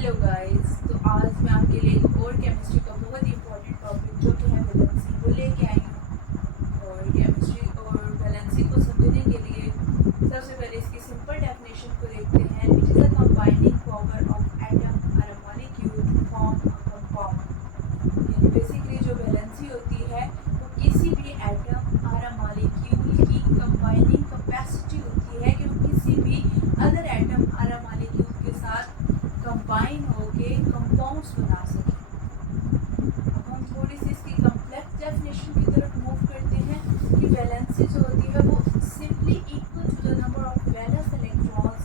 Hello guys. तो आज मैं आपके लिए एक और केमिस्ट्री का बहुत ही इम्पोर्टेंट टॉपिक जो कि है वैलेंसी वो लेके आई हूँ। और केमिस्ट्री और वैलेंसी को समझने के लिए सबसे पहले इसकी सिंपल डेफिनेशन को देखते हैं, which is a combining power of atom और a molecule to form a compound. यानी बेसिकली जो वैलेंसी होती है वो किसी भी एटम और अ मॉलिक्यूल की कंबाइनिंग कैपेसिटी होती है कि वो किसी भी अदर एटम और अ मॉलिक्यूल के साथ कंबाइन होके कंपाउंड्स बना सकें। अब हम थोड़ी सी इसकी कम्प्लेक्स डेफिनेशन की तरफ मूव करते हैं कि वैलेंसी जो होती है वो simply equal to the number of valence electrons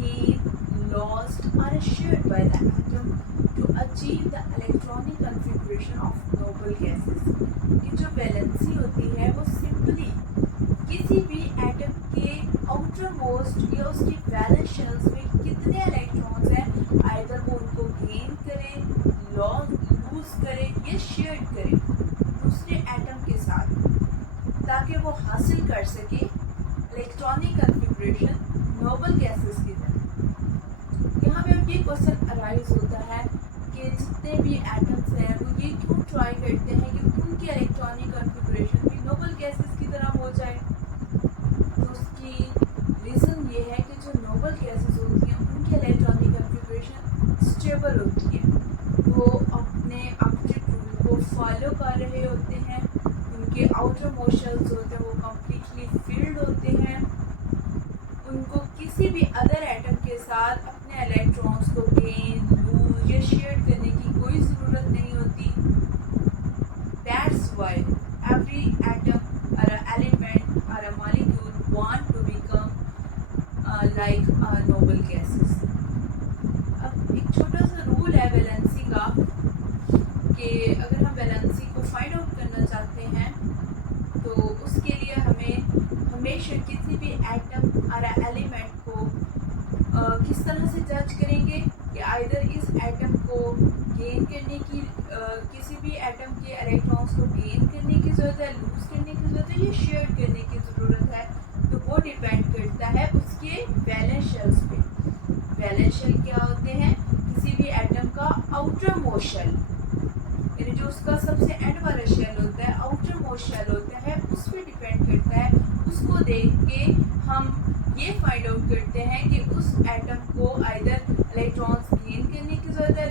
gained, lost or shared by the atom to achieve the electronic configuration of noble gases। कि जो वैलेंसी होती है वो सिंपली किसी भी एटम के आउटर मोस्ट या उसकी वैलेंस शेल्स में कितने इलेक्ट्रॉन्स हैं, आइदर वो उनको गेन करे, लूज करे या शेयर करे दूसरे एटम के साथ, ताकि वो हासिल कर सके इलेक्ट्रॉनिक कन्फिग्रेशन नोबल गैसेस की तरह। यहाँ पे अब ये क्वेश्चन अराइज होता है कि जितने भी एटम्स हैं वो ये क्यों ट्राई करते हैं कि उनकी इलेक्ट्रॉनिक कन्फिग्रेशन भी नोबल गैसेस की तरह हो जाए। तो उसकी रीज़न ये है कि जो नोबल गैसेस होती हैं उनकी इलेक्ट्रॉनिक कन्फिग्रेशन स्टेबल होती है, वो अपने ऑप्टिक रूल को फॉलो कर रहे होते हैं, उनके आउटर मोस्ट शेल्स होते हैं वो कम्प्लीटली फिल्ड होते हैं, उनको किसी भी अदर एटम के साथ अपने इलेक्ट्रॉन्स को गेन, लूज या शेयर करने की कोई ज़रूरत नहीं होती। That's why every atom or a element or a molecule want to become like noble gases। अब एक छोटा सा रूल है वैलेंसी का कि अगर हम वैलेंसी को फाइंड आउट करना चाहते हैं तो उसके लिए हमें हमेशा किसी भी एटम और एलिमेंट को किस तरह से जज करेंगे कि आइदर इस एटम को गेन करने की किसी भी एटम के इलेक्ट्रॉन्स को गेन करने की ज़रूरत है, लूज करने की ज़रूरत है या शेयर करने की ज़रूरत है। तो वो डिपेंड करता है उसके वैलेंस शेल्स पे। वैलेंस शेल क्या होते हैं? किसी भी एटम का आउटर मोस्ट शेल, यानी जो उसका सबसे एंड वाला शेल होता है, आउटर मोस्ट शेल होता है, उस पर डिपेंड करता है। उसको देख के हम ये फाइंड आउट करते हैं कि उस एटम को आइदर इलेक्ट्रॉन्स गेन करने की ज़रूरत है,